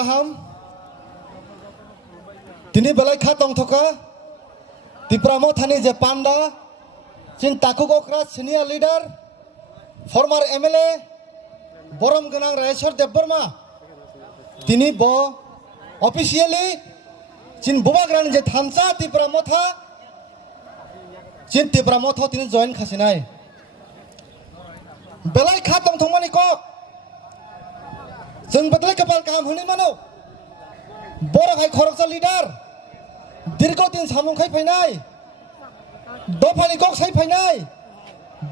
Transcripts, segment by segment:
kaham tini belai khatong thoka Tipramo thani je panda chin takuk okra senior leader former MLA borom ganang Raeshwar Debbarma tini bo officially chin bubagran je thamsa Tipramo tha chin Tipramo tho tini join khasinai belai khatong thongmani kok जों बदले कपाल काम होने मानो बोरा खाई खरकसा लीडर दीर्घ दिन सामुं खाई फाइनाय दफानि गक साई फाइनाय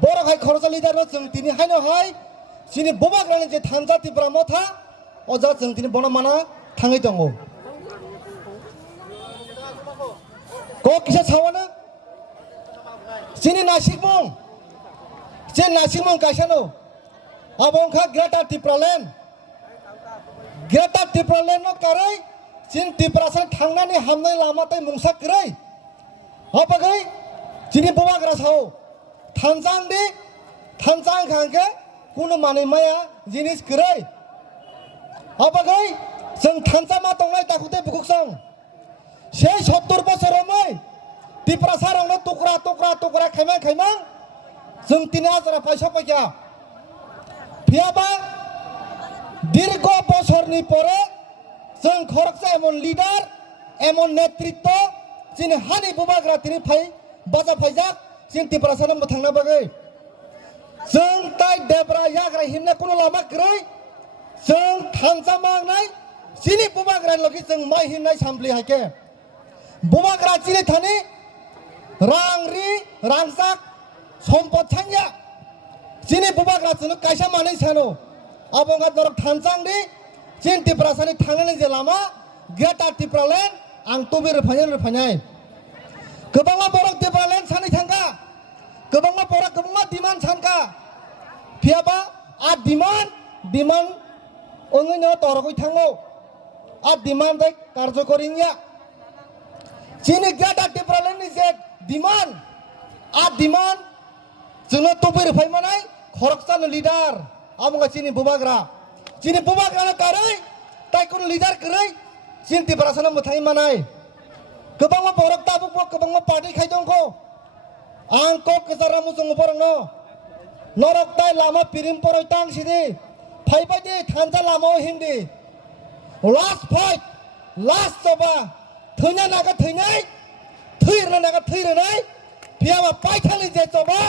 बोरा खाई खरकसा लीडर नो जों तिनि हायनो हाय सिनि बबाग्रानि जे थानजा तिब्रामो था अजा जों तिनि बना माना थाङै दङ गक किसा सावाना सिनि नासिकमं काइसानो आबंखा ग्रेटर तिप्रालेन Geta Tipralen no karai chin Tiprasan thangna ni hamnai lama tai mungsak karai apa gai cini bubagra sao thanjang khangke kuno mane maya jinis karai apa gai जों thanjama tongnai takute bukuksang sei 70 bosor romai Tiprasarangno tukra khaimang जों 3000 paisa paikya phiaba दीर्घ बছরनि परे जों खरकसा एमन लिडार एमन नेतृत्व जिनि हानि बुबाग्रा तिनि फाइ बाजा फाइजाक जिन तिप्रासानो थांना बागै जों ताइ देब्रा याग्रा हिमना कुनो लामा गरै जों थांजा मांनाय जिनि बुबाग्रा लगि जों माइ हिमनाय सामब्लि हायके बुबाग्रा जिनि थानि रांरि रांजाक सम्पद थांया जिनि बुबाग्रा जों काइसा मानै सानो Abongat norok thansang di chin Tiprasani thangani je lama Geta Tipralen ang tubi rephanyai kebangma borok Tipralen sani thangka kebangma borok kebangma diman sanka phiaba a diman ongino torokoi thango a diman dai karjokorinya chini Geta Tipralen ni je diman jono tubi rephaimanai khoroksan leader Amunga cini bubagra no karai tai kono leader karai chin Tiprasana muthai manai kebangma borok tabuk bo kebangma party khaidongko angko kesara musung porangno norok tai lama pirim poroi tang sidi phaibadi thanja lama hindi last fight last soba thunya naga thunyai thuirna naga thuirnai phiaba paithali je soba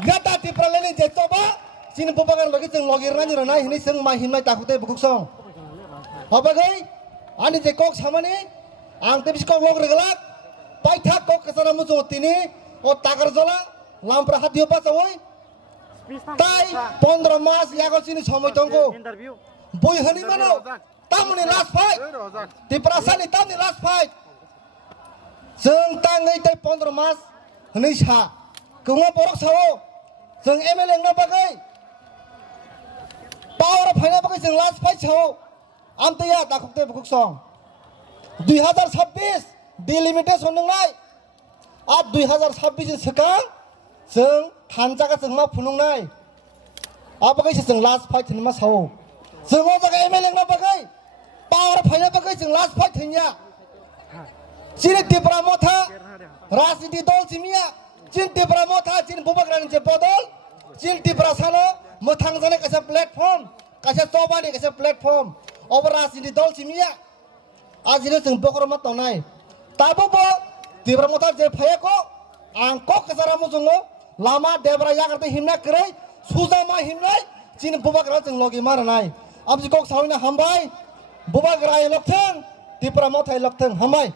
Geta Tipraleni je soba Sini bubagan lagi jeng logir nanya rana ini jeng mahin mai takutnya bukuksong. Apa gai? Ani jekok sama ni, angte bis kok log regelak, paithak kok kesana musuh tini, o takar jola, lampra hati apa sawai? Tai 15 mas ya kau sini sama tongko. Boy hani mana? Tamu ni last fight. Tiprasani tamu ni last fight. Jeng tangai tai 15 mas, hani sah. Kunga porok sawo, jeng MLA ngapa gai? Power फाइना बगे जों last fight छाव आमतया दाखुते बुकुसं 2026 डिलिमिटेशन नंनाय आ 2026 सका जों थानजागा जों मा फुनुंनाय आ बगे जों लास्ट फाइट होनमा साव जों ओ जागा एमएलए ना बगे पावर फाइना बगे जों लास्ट फाइट होनया चिनि तिप्रामो था राजनीति दल जिमिया चिन तिप्रामो था चिन बुबाग्रानि जे बदल चिन तिप्रासानो मोथां जाने कासा प्लेटफर्म कासा चबानि कासा प्लेटफर्म अबर राजनीति दल सिमिया आजिनो जों बकरमा तनाय ताबो बो तिब्रामो था जे फायको आं को कासारा मुजंगो लामा देब्रा यागरते हिमना करे सुजा मा हिमनाय चिन बुबाग्रा जों लगे मारनाय आबजि कक सावना हामबाय बुबाग्रा लखथों तिब्रामो थाय लखथों हामबाय